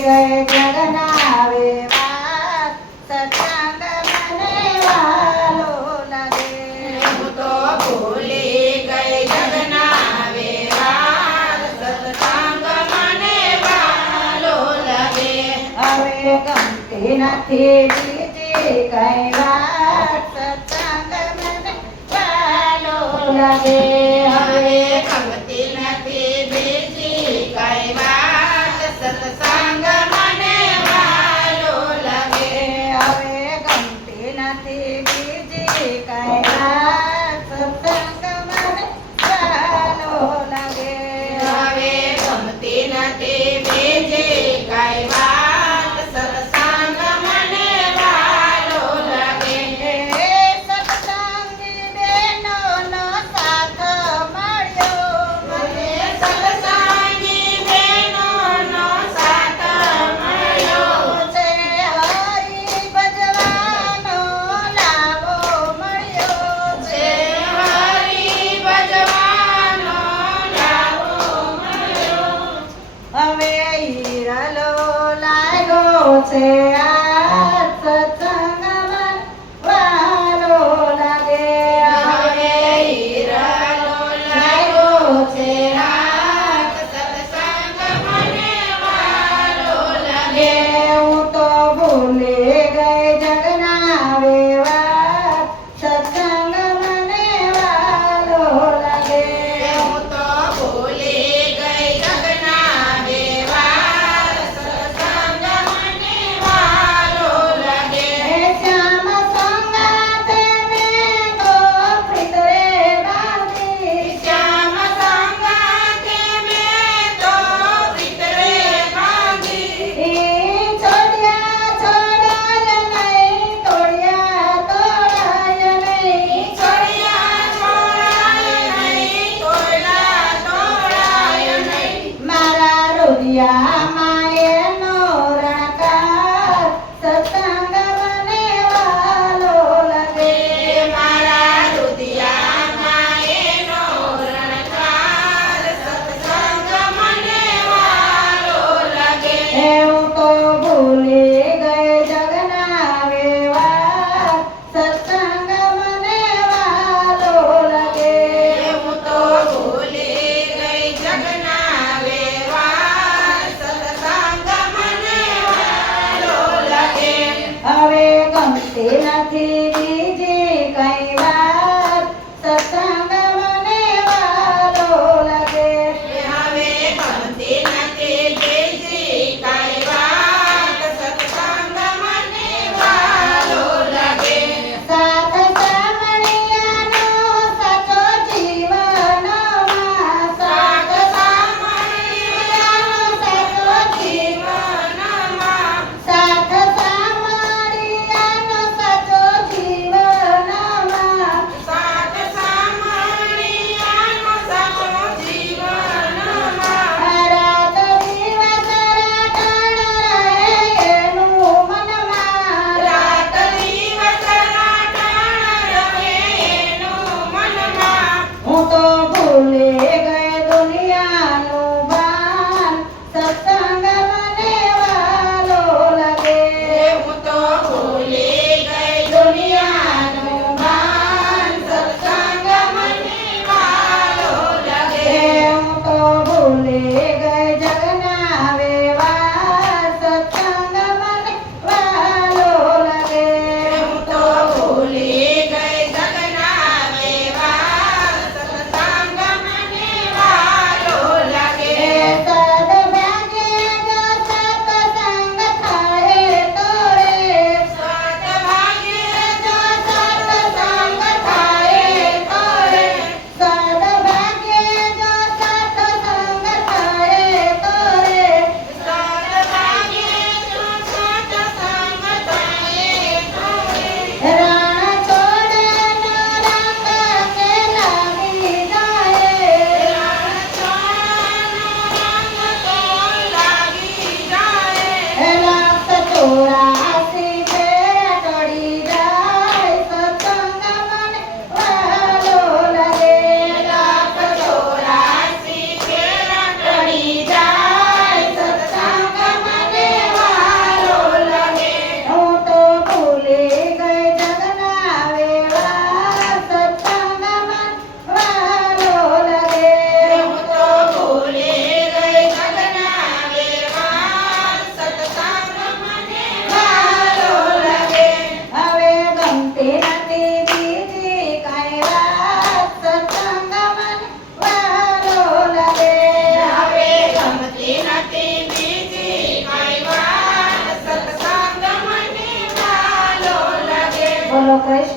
ગયે જગનાવે સત્સંગ મને વાલો લાગે હું ગઈ જગનાવે સત્સંગ મને વાલો લાગે હવે ગમતી નથી બીજી કઈ વાત સત્સંગ મને વાલો લાગે ગમતી เสีย Yeah. ગમતી નથી બીજી બોલો કૃષ્ણ કનૈયા